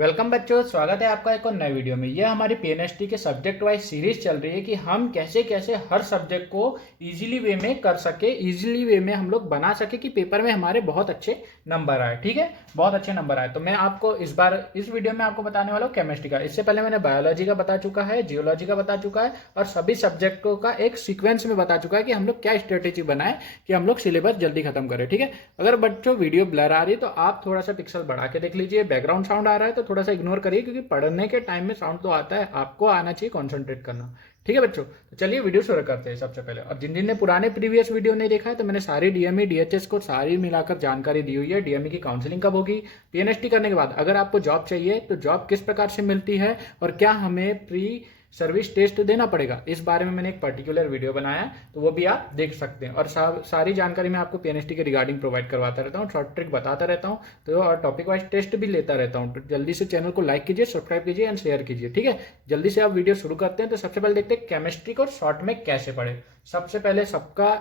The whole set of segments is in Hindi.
वेलकम बच्चों, स्वागत है आपका एक और नए वीडियो में। यह हमारी पीएनएसटी के सब्जेक्ट वाइज सीरीज चल रही है कि हम कैसे कैसे हर सब्जेक्ट को इजीली वे में कर सके, इजीली वे में हम लोग बना सके कि पेपर में हमारे बहुत अच्छे नंबर आए। ठीक है, बहुत अच्छे नंबर आए। तो मैं आपको इस बार इस वीडियो में आपको बताने वाला हूँ केमिस्ट्री का। इससे पहले मैंने बायोलॉजी का बता चुका है, जियोलॉजी का बता चुका है और सभी सब्जेक्टों का एक सीक्वेंस में बता चुका है कि हम लोग क्या स्ट्रेटेजी बनाए कि हम लोग सिलेबस जल्दी खत्म करें। ठीक है, अगर बच्चों वीडियो ब्लर आ रही है तो आप थोड़ा सा पिक्सल बढ़ा के देख लीजिए। बैकग्राउंड साउंड आ रहा है तो थोड़ा सा इग्नोर करिए, क्योंकि पढ़ने के टाइम में साउंड तो आता है, आपको आना चाहिए कॉन्सेंट्रेट करना। ठीक है बच्चों, तो चलिए वीडियो शुरू करते हैं सबसे पहले। और जिन जिन ने पुराने प्रीवियस वीडियो नहीं देखा है तो मैंने सारी डीएमई डीएचएस को सारी मिलाकर जानकारी दी हुई है। डीएमई की काउंसलिंग कब होगी, पीएनएसटी करने के बाद अगर आपको जॉब चाहिए तो जॉब किस प्रकार से मिलती है और क्या हमें प्री सर्विस टेस्ट देना पड़ेगा, इस बारे में मैंने एक पर्टिकुलर वीडियो बनाया है, तो वो भी आप देख सकते हैं। और सारी जानकारी मैं आपको पीएनएसटी के रिगार्डिंग प्रोवाइड करवाता रहता हूँ, शॉर्ट ट्रिक बताता रहता हूँ, तो और टॉपिक वाइज टेस्ट भी लेता रहता हूँ। तो जल्दी से चैनल को लाइक कीजिए, सब्सक्राइब कीजिए एंड शेयर कीजिए। ठीक है, जल्दी से आप वीडियो शुरू करते हैं। तो सबसे पहले देखते हैं केमिस्ट्री को शॉर्ट में कैसे पढ़े। सबसे पहले सबका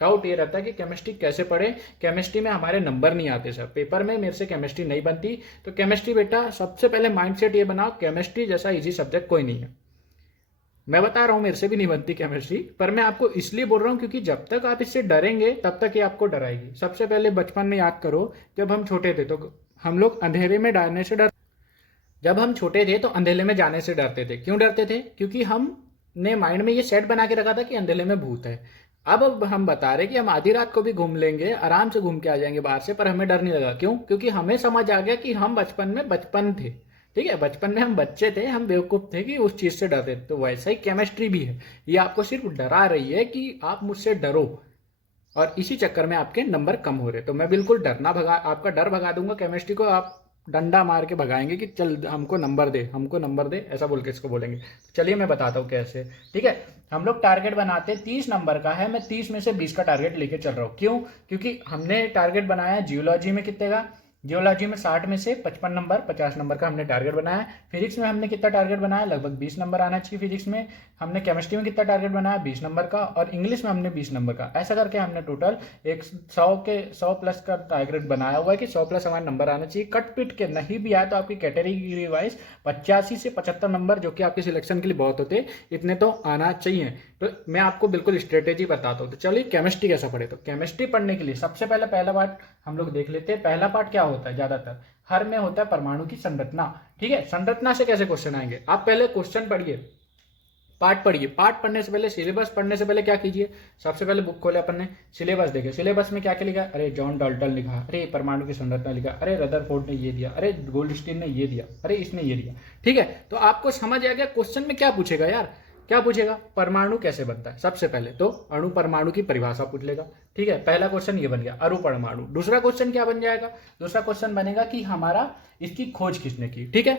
डाउट ये रहता है कि केमिस्ट्री कैसे पढ़े, केमिस्ट्री में हमारे नंबर नहीं आते सर, पेपर में मेरे से केमिस्ट्री नहीं बनती। तो केमिस्ट्री बेटा सबसे पहले माइंडसेट ये बनाओ, केमिस्ट्री जैसा इजी सब्जेक्ट कोई नहीं है। मैं बता रहा हूं मेरे से भी नहीं बनती केमिस्ट्री, पर मैं आपको इसलिए बोल रहा हूं क्योंकि जब तक आप इससे डरेंगे तब तक ये आपको डराएगी। सबसे पहले बचपन में याद करो, जब हम छोटे थे तो हम लोग अंधेरे में डालने से डर जब हम छोटे थे तो अंधेरे में जाने से डरते थे। क्यों डरते थे? क्योंकि हमने माइंड में ये सेट बना के रखा था कि अंधेरे में भूत है। अब हम बता रहे कि हम आधी रात को भी घूम लेंगे, आराम से घूम के आ जाएंगे बाहर से, पर हमें डर नहीं लगा। क्यों? क्योंकि हमें समझ आ गया कि हम बचपन में बचपन थे। ठीक है, बचपन में हम बच्चे थे, हम बेवकूफ थे कि उस चीज से डरते थे। तो वैसा ही केमिस्ट्री भी है, ये आपको सिर्फ डरा रही है कि आप मुझसे डरो, और इसी चक्कर में आपके नंबर कम हो रहे। तो मैं बिल्कुल आपका डर भगा दूंगा। केमिस्ट्री को आप डंडा मार के भगाएंगे कि चल हमको नंबर दे, हमको नंबर दे, ऐसा बोल के इसको बोलेंगे। तो चलिए मैं बताता हूँ कैसे। ठीक है, हम लोग टारगेट बनाते 30 नंबर का है, मैं 30 में से 20 का टारगेट लेके चल रहा हूँ। क्यों? क्योंकि हमने टारगेट बनाया जियोलॉजी में कितने का, जियोलॉजी में 60 में से 55 नंबर, 50 नंबर का हमने टारगेट बनाया। फिजिक्स में हमने कितना टारगेट बनाया, लगभग 20 नंबर आना चाहिए फिजिक्स में। हमने केमिस्ट्री में कितना टारगेट बनाया, 20 नंबर का। और इंग्लिश में हमने 20 नंबर का। ऐसा करके हमने टोटल एक 100 प्लस का टारगेट बनाया हुआ है कि 100 प्लस हमारे नंबर आना चाहिए। कट पिट के नहीं भी आए तो आपकी कैटेगरी वाइज 85 से 75 नंबर, जो कि आपके सिलेक्शन के लिए बहुत होते हैं, इतने तो आना चाहिए। तो मैं आपको बिल्कुल स्ट्रेटेजी बताता हूँ। तो चलिए केमिस्ट्री कैसा पढ़े। तो केमिस्ट्री पढ़ने के लिए सबसे पहले पहला पार्ट हम लोग देख लेते हैं। पहला पार्ट क्या होता है, ज्यादातर हर में होता है परमाणु की संरचना। ठीक है, संरचना से कैसे क्वेश्चन आएंगे, आप पहले क्वेश्चन पढ़िए, पार्ट पढ़िए। पार्ट पढ़ने से पहले, सिलेबस पढ़ने से पहले क्या कीजिए, सबसे पहले बुक खोले अपन ने, सिलेबस देखे। सिलेबस में क्या क्या लिखा, अरे जॉन डाल्टन लिखा, अरे परमाणु की संरचना लिखा, अरे रदरफोर्ड ने ये दिया, अरे गोल्डस्टीन ने ये दिया, अरे इसने ये दिया। ठीक है, तो आपको समझ आ गया क्वेश्चन में क्या पूछेगा यार, क्या पूछेगा, परमाणु कैसे बनता है। सबसे पहले तो अणु परमाणु की परिभाषा पूछ लेगा। ठीक है, पहला क्वेश्चन ये बन गया, अणु परमाणु। दूसरा क्वेश्चन क्या बन जाएगा, दूसरा क्वेश्चन बनेगा कि हमारा इसकी खोज किसने की। ठीक है,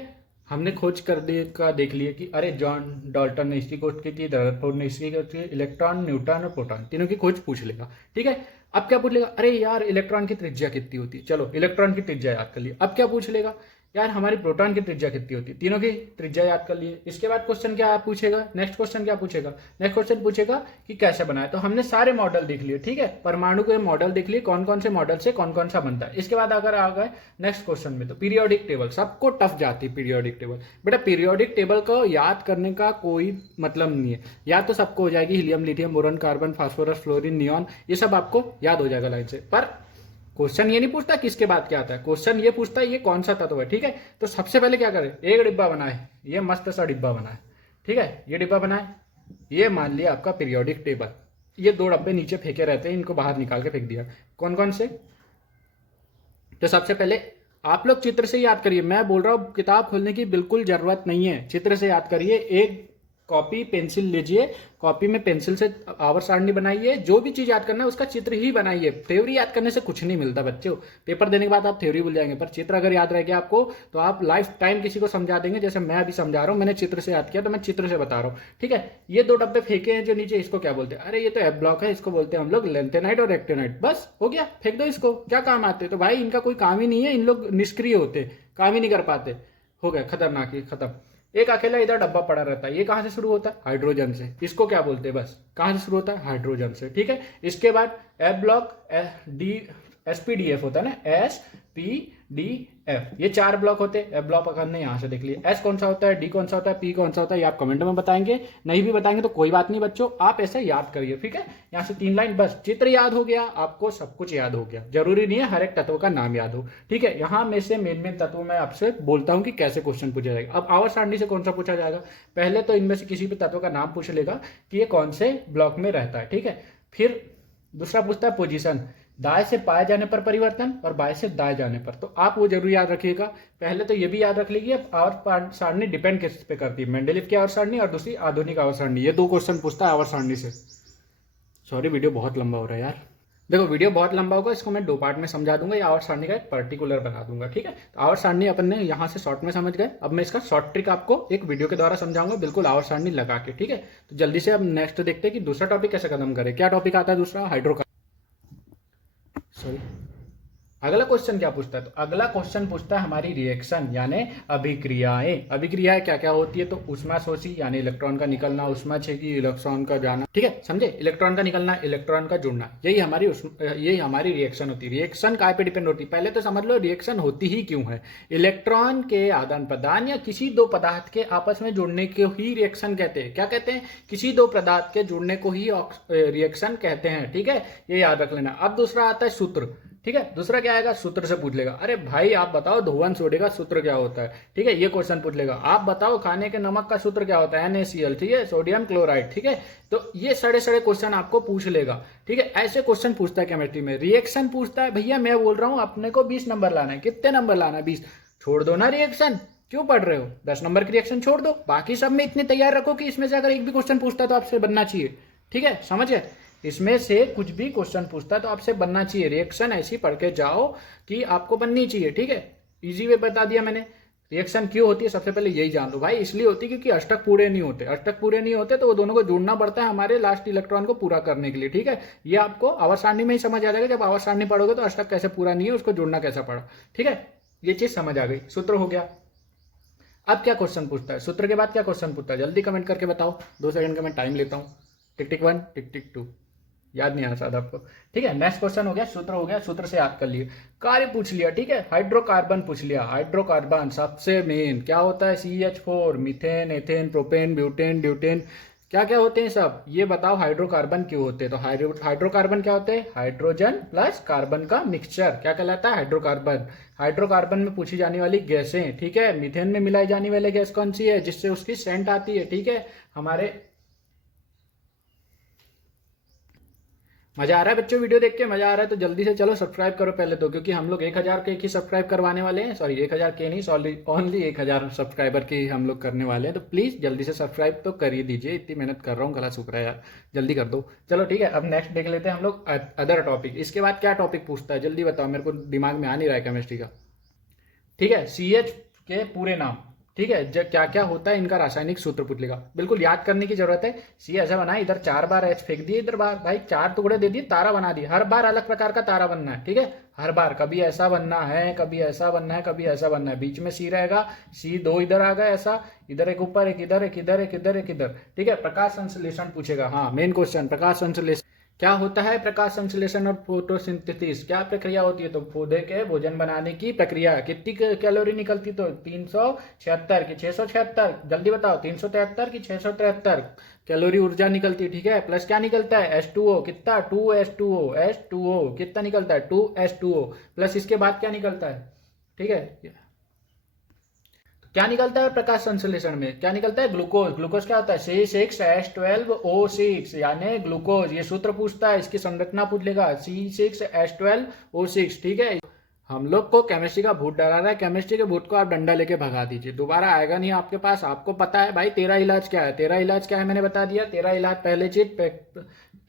हमने खोज कर देख लिया कि अरे जॉन डाल्टन ने इसकी खोज की थी, रदरफोर्ड ने इसकी खोज की, इलेक्ट्रॉन, न्यूट्रॉन और प्रोटॉन, तीनों की खोज पूछ लेगा। ठीक है, अब क्या पूछ लेगा, अरे यार इलेक्ट्रॉन की त्रिज्या कितनी होती है, चलो इलेक्ट्रॉन की त्रिज्या याद कर लिया। अब क्या पूछ लेगा, यार हमारी प्रोटॉन की त्रिज्या कितनी होती है, तीनों की त्रिज्या याद कर लिए। इसके बाद क्वेश्चन क्या पूछेगा, नेक्स्ट क्वेश्चन क्या पूछेगा, नेक्स्ट क्वेश्चन पूछेगा कि कैसे बनाए। तो हमने सारे मॉडल देख लिए। ठीक है, परमाणु के मॉडल देख लिए, कौन कौन से मॉडल से कौन कौन सा बनता है। इसके बाद अगर आ गए नेक्स्ट क्वेश्चन में, तो पीरियोडिक टेबल सबको टफ जाती है। पीरियोडिक टेबल बेटा, पीरियोडिक टेबल को याद करने का कोई मतलब नहीं है, याद तो सबको हो जाएगी, helium, lithium, boron, carbon, phosphorus, fluorine, neon, ये सब आपको याद हो जाएगा लाइन से। पर क्वेश्चन ये नहीं पूछता किसके बाद क्या आता है, क्वेश्चन ये पूछता है ये कौन सा तत्व है। ठीक है, तो सबसे पहले क्या करें, एक डिब्बा बनाए, ये मस्त सा डिब्बा बनाए। ठीक है, ये डिब्बा बनाए, ये मान लिया आपका पीरियोडिक टेबल। ये 2 डब्बे नीचे फेंके रहते हैं, इनको बाहर निकाल के फेंक दिया। कौन कौन से, तो सबसे पहले आप लोग चित्र से याद करिए। मैं बोल रहा हूं किताब खोलने की बिल्कुल जरूरत नहीं है, चित्र से याद करिए। एक कॉपी पेंसिल लीजिए, कॉपी में पेंसिल से आवर्त सारणी बनाइए, जो भी चीज याद करना है उसका चित्र ही बनाइए। थ्योरी याद करने से कुछ नहीं मिलता बच्चों, पेपर देने के बाद आप थ्योरी भूल जाएंगे, पर चित्र अगर याद रह गया आपको तो आप लाइफ टाइम किसी को समझा देंगे। जैसे मैं अभी समझा रहा हूँ, मैंने चित्र से याद किया तो मैं चित्र से बता रहा हूँ। ठीक है, ये 2 डब्बे फेंके हैं जो नीचे, इसको क्या बोलते हैं, अरे ये तो एफ ब्लॉक है, इसको बोलते हैं हम लोग लेंथेनाइट और एक्टेनाइट। बस हो गया, फेंक दो इसको, क्या काम आते। तो भाई इनका कोई काम ही नहीं है, इन लोग निष्क्रिय होते, काम ही नहीं कर पाते। हो गया, खतरनाक ही खत्म। एक अकेला इधर डब्बा पड़ा रहता है, ये कहां से शुरू होता है, हाइड्रोजन से। इसको क्या बोलते हैं, बस कहां से शुरू होता है, हाइड्रोजन से। ठीक है, इसके बाद एफ ब्लॉक डी एसपीडीएफ होता है ना, एस पी डी एफ, ये 4 ब्लॉक होते हैं। एफ ब्लॉक पकड़ने यहाँ से देख लिए। एस कौन सा होता है, डी कौन सा होता है, पी कौन सा होता है, ये आप कमेंट में बताएंगे। नहीं भी बताएंगे तो कोई बात नहीं बच्चों, आप ऐसे याद करिए, ठीक है। यहाँ से 3 लाइन बस, चित्र याद हो गया, आपको सब कुछ याद हो गया। जरूरी नहीं है हर एक तत्व का नाम याद हो, ठीक है। यहाँ में से मेन तत्व मैं आपसे बोलता हूँ कि कैसे क्वेश्चन पूछा जाएगा। अब आवर्त सारणी से कौन सा पूछा जाएगा, पहले तो इनमें से किसी भी तत्व का नाम पूछ लेगा कि ये कौन से ब्लॉक में रहता है, ठीक है। फिर दूसरा पूछता है पोजीशन, दाएं से बाएं जाने पर परिवर्तन और बाएं से दाएं जाने पर, तो आप वो जरूर याद रखिएगा। पहले तो ये भी याद रख लीजिए आवर्त सारणी डिपेंड किस पे करती है, मेंडलीव की आवर्त सारणी और दूसरी आधुनिक आवर्त सारणी। ये 2 क्वेश्चन पूछता है आवर्त सारणी से। सॉरी वीडियो बहुत लंबा हो रहा है यार, देखो वीडियो बहुत लंबा होगा, इसको मैं 2 पार्ट में समझा दूंगा या आवर्त सारणी का एक पर्टिकुलर बना दूंगा, ठीक है। तो आवर्त सारणी अपन ने यहाँ से शॉर्ट में समझ गए। अब मैं इसका शॉर्ट ट्रिक आपको एक वीडियो के द्वारा समझाऊंगा, बिल्कुल आवर्त सारणी लगा के, ठीक है। तो जल्दी से अब नेक्स्ट देखते हैं कि दूसरा टॉपिक कैसे खत्म करें। क्या टॉपिक आता है दूसरा, अगला क्वेश्चन क्या पूछता है, तो अगला क्वेश्चन पूछता है हमारी रिएक्शन यानी अभिक्रियाएं। अभिक्रियाएं क्या क्या होती है, तो ऊष्माशोषी यानी इलेक्ट्रॉन का निकलना, ऊष्माक्षेपी इलेक्ट्रॉन का जाना, ठीक है, समझे। इलेक्ट्रॉन का निकलना, इलेक्ट्रॉन का जुड़ना, यही हमारी रिएक्शन होती है। रिएक्शन काय पे डिपेंड होती है, पहले तो समझ लो रिएक्शन होती ही क्यों है। इलेक्ट्रॉन के आदान प्रदान या किसी 2 पदार्थ के आपस में जुड़ने को ही रिएक्शन कहते हैं। क्या कहते हैं, किसी 2 पदार्थ के जुड़ने को ही रिएक्शन कहते हैं, ठीक है, ये याद रख लेना। अब दूसरा आता है सूत्र, ठीक है। दूसरा क्या आएगा, सूत्र से पूछ लेगा, अरे भाई आप बताओ धोवन सोडे का सूत्र क्या होता है, ठीक है, ये क्वेश्चन पूछ लेगा। आप बताओ खाने के नमक का सूत्र क्या होता है, NaCl, ठीक है, सोडियम क्लोराइड, ठीक है। तो ये सड़े क्वेश्चन आपको पूछ लेगा, ठीक है। ऐसे क्वेश्चन पूछता है केमिस्ट्री में। रिएक्शन पूछता है, भैया मैं बोल रहा हूं अपने को 20 नंबर लाना है, कितने नंबर लाना है, 20, छोड़ दो ना रिएक्शन, क्यों पढ़ रहे हो, 10 नंबर की रिएक्शन छोड़ दो, बाकी सब में इतने तैयार रखो कि इसमें से अगर एक भी क्वेश्चन पूछता है तो आपसे बनना चाहिए, ठीक है, समझे। इसमें से कुछ भी क्वेश्चन पूछता है तो आपसे बनना चाहिए। रिएक्शन ऐसी पढ़ के जाओ कि आपको बननी चाहिए, ठीक है। इजी वे बता दिया मैंने। रिएक्शन क्यों होती है, सबसे पहले यही जान लो भाई। इसलिए होती है क्योंकि अष्टक पूरे नहीं होते। अष्टक पूरे नहीं होते तो वो दोनों को जोड़ना पड़ता है हमारे लास्ट इलेक्ट्रॉन को पूरा करने के लिए, ठीक है। ये आपको आवर्त सारणी में ही समझ आ जाएगा। जब आवर्त सारणी पढ़ोगे तो अष्टक कैसे पूरा नहीं है, उसको जोड़ना कैसा पड़ा, ठीक है, ये चीज समझ आ गई। सूत्र हो गया। अब क्या क्वेश्चन पूछता है, सूत्र के बाद क्या क्वेश्चन पूछता है, जल्दी कमेंट करके बताओ, 2 सेकंड का मैं टाइम लेता हूँ। टिक टिक 1, टिक टिक 2, याद नहीं आ शायद आपको, ठीक है। नेक्स्ट क्वेश्चन हो गया, सूत्र हो गया, सूत्र से याद कर लिए। कार्य पूछ लिया, ठीक है। हाइड्रोकार्बन पूछ लिया। हाइड्रोकार्बन सबसे मेन क्या होता है, CH4, methane, ethane, propane, butane, ड्यूटेन, क्या क्या होते हैं सब, ये बताओ। हाइड्रोकार्बन क्यों होते हैं, तो हाइड्रोकार्बन क्या होते हैं, हाइड्रोजन प्लस कार्बन का मिक्सचर, क्या कहलाता है, हाइड्रोकार्बन। हाइड्रोकार्बन में पूछी जाने वाली गैसें, ठीक है। मीथेन में मिलाई जाने वाली गैस कौन सी है, जिससे उसकी सेंट आती है, ठीक है। हमारे मजा आ रहा है बच्चों, वीडियो देख के मजा आ रहा है तो जल्दी से चलो सब्सक्राइब करो पहले तो, क्योंकि हम लोग 1000 के ही सब्सक्राइब करवाने वाले हैं। सॉरी 1000 के नहीं, सॉरी ओनली 1000 सब्सक्राइबर के हम लोग करने वाले हैं। तो प्लीज जल्दी से सब्सक्राइब तो कर ही दीजिए, इतनी मेहनत कर रहा हूँ, गला सूख रहा है यार, जल्दी कर दो। चलो ठीक है, अब नेक्स्ट देख लेते हैं हम लोग अदर टॉपिक। इसके बाद क्या टॉपिक पूछता है, जल्दी बताओ, मेरे को दिमाग में आ नहीं रहा है केमिस्ट्री का, ठीक है। CH के पूरे नाम, ठीक है, जब क्या क्या होता है इनका रासायनिक सूत्र पूछ लेगा, बिल्कुल याद करने की जरूरत है। सी ऐसा बना, इधर 4 बार H फेंक दिए, इधर बार भाई 4 टुकड़े दे दिए, तारा बना दिए। हर बार अलग प्रकार का तारा बनना है, ठीक है, हर बार। कभी ऐसा बनना है, कभी ऐसा बनना है, कभी ऐसा बनना है। बीच में C रहेगा, C2 इधर आ गया ऐसा, इधर एक ऊपर, एक इधर, एक इधर, एक इधर, एक इधर, ठीक है। प्रकाश संश्लेषण पूछेगा, हाँ मेन क्वेश्चन, प्रकाश संश्लेषण क्या होता है। प्रकाश संश्लेषण और फोटोसिंथेसिस क्या प्रक्रिया होती है, तो पौधे के भोजन बनाने की प्रक्रिया। कितनी कैलोरी निकलती, तो 376 की 676, जल्दी बताओ, 373 की 673 कैलोरी ऊर्जा निकलती है, ठीक है। प्लस क्या निकलता है, H2O, कितना 2H2O कितना निकलता है, 2H2O प्लस इसके बाद क्या निकलता है, ठीक है। क्या निकलता है प्रकाश संश्लेषण में, क्या निकलता है, ग्लूकोज। ग्लूकोज क्या होता है, C6H12O6 यानी ग्लूकोज। ये सूत्र पूछता है, इसकी संरचना पूछ लेगा, C6H12O6, ठीक है। हम लोग को केमिस्ट्री का भूत डरा रहा है, केमिस्ट्री के भूत को आप डंडा लेके भगा दीजिए, दोबारा आएगा नहीं आपके पास। आपको पता है भाई तेरा इलाज क्या है, तेरा इलाज क्या है मैंने बता दिया। तेरा इलाज पहले चीज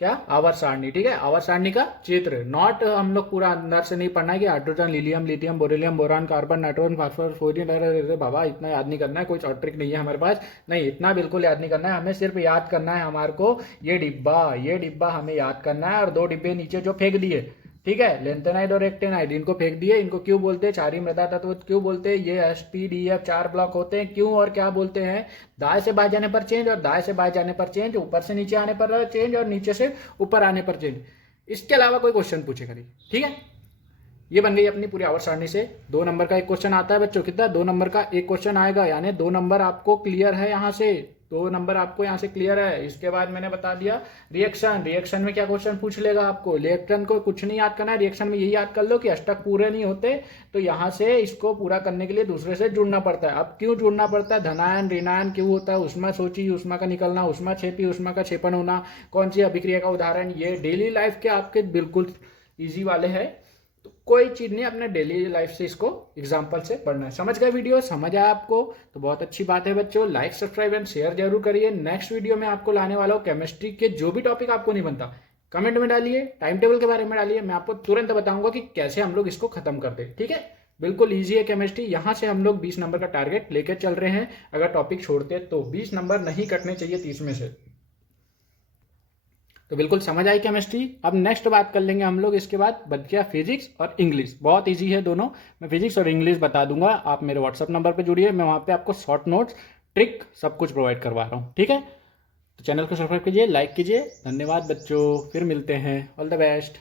क्या, आवर्त सारणी, ठीक है, आवर्त सारणी का चित्र। नॉट हम लोग पूरा अंदर से नहीं पढ़ना है कि hydrogen, helium, lithium, beryllium, boron, carbon, nitrogen, phosphorus, fluorine. बाबा इतना याद नहीं करना है, कोई और ट्रिक नहीं है हमारे पास, नहीं इतना बिल्कुल याद नहीं करना है। हमें सिर्फ याद करना है हमारे को ये डिब्बा हमें याद करना है, और 2 डिब्बे नीचे जो फेंक दिए, ठीक है, लेंथेनाइड और एक्टेनाइड, इनको फेंक दिए। इनको क्यों बोलते हैं क्षारीय मृदा तत्व, क्यों बोलते हैं, ये SPDF 4 ब्लॉक होते हैं, क्यों और क्या बोलते हैं। दाएं से बाएं जाने पर चेंज, और दाएं से बाएं जाने पर चेंज, ऊपर से नीचे आने पर चेंज, और नीचे से ऊपर आने पर चेंज। इसके अलावा कोई क्वेश्चन पूछेगा नहीं, ठीक है। ये बन गई अपनी पूरी आवर्त सारणी से 2 नंबर का एक क्वेश्चन आता है बच्चों। कितना 2 नंबर का एक क्वेश्चन आएगा, यानी 2 नंबर आपको क्लियर है यहाँ से, 2 नंबर आपको यहाँ से क्लियर है। इसके बाद मैंने बता दिया रिएक्शन, रिएक्शन में क्या क्वेश्चन पूछ लेगा आपको। रिएक्शन को कुछ नहीं याद करना है, रिएक्शन में यही याद कर लो कि अष्टक पूरे नहीं होते तो यहाँ से इसको पूरा करने के लिए दूसरे से जुड़ना पड़ता है। अब क्यों जुड़ना पड़ता है, धनायन ऋणायन क्यों होता है, उष्मा सोची उष्मा का निकलना, उष्मा छेपी उष्मा का छेपन होना, कौन सी अभिक्रिया का उदाहरण, ये डेली लाइफ के आपके बिल्कुल ईजी वाले हैं। तो कोई चीज़ नहीं, अपने डेली लाइफ से इसको एग्जाम्पल से पढ़ना है। समझ गए वीडियो, समझ आया आपको तो बहुत अच्छी बात है बच्चों। लाइक सब्सक्राइब एंड शेयर जरूर करिए। नेक्स्ट वीडियो में आपको लाने वाला हूँ केमिस्ट्री के जो भी टॉपिक आपको नहीं बनता कमेंट में डालिए, टाइम टेबल के बारे में डालिए, मैं आपको तुरंत बताऊंगा कि कैसे हम लोग इसको खत्म करते हैं। ठीक है, बिल्कुल ईजी है केमिस्ट्री। यहाँ से हम लोग 20 नंबर का टारगेट लेकर चल रहे हैं। अगर टॉपिक छोड़ते तो 20 नंबर नहीं कटने चाहिए 30 में से। तो बिल्कुल समझ आई केमिस्ट्री। अब नेक्स्ट बात कर लेंगे हम लोग, इसके बाद बच गया फिजिक्स और इंग्लिश। बहुत इजी है दोनों, मैं फिजिक्स और इंग्लिश बता दूंगा। आप मेरे व्हाट्सअप नंबर पे जुड़िए, मैं वहाँ पे आपको शॉर्ट नोट्स ट्रिक सब कुछ प्रोवाइड करवा रहा हूँ। ठीक है, तो चैनल को सब्सक्राइब कीजिए, लाइक कीजिए। धन्यवाद बच्चों, फिर मिलते हैं। All the best.